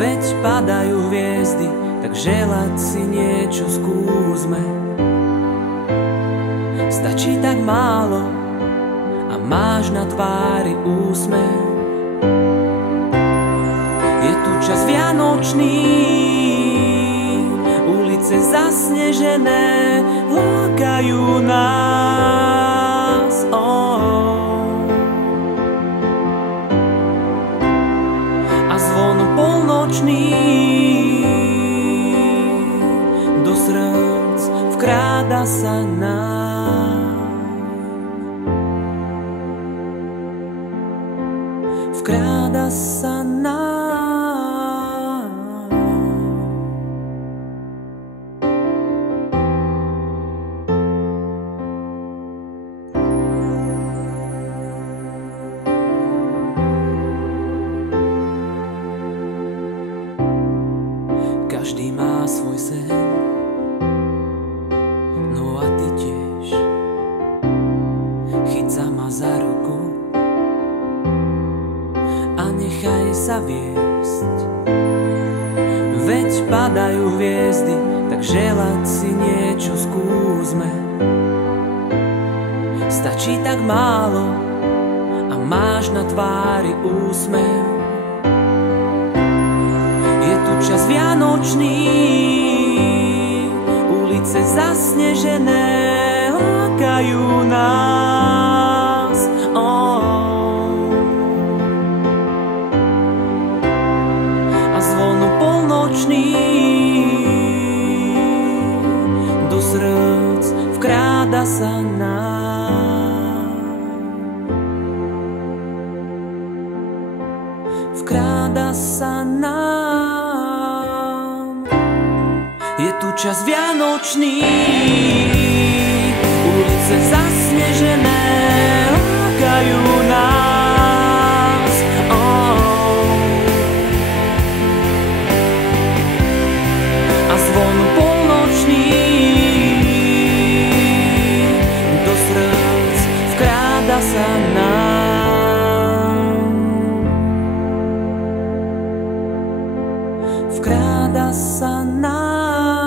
Veď padajú hviezdy, tak želať si niečo skúsme. Stačí tak málo a máš na tvári úsmev. Je tu čas vianočný, ulice zasnežené lákajú nás. A zvon polnočný do srdc vkráda sa nám. Vkráda sa nám. Každý má svoj sen, no a ty tiež. Chyť sa ma za ruku a nechaj sa viesť. Veď padajú hviezdy, tak želať si niečo skúsme. Stačí tak málo a máš na tvári úsmev. Je tu čas vianočný, ulice zasnežené lákajú nás. A zvonu polnočný do srdc vkráda sa nám. Vkráda sa nám. Je tu čas vianočný, ulice zasnežené lákajú nás. A zvon polnočný do srdc vkráda sa nám. Vkráda sa nám.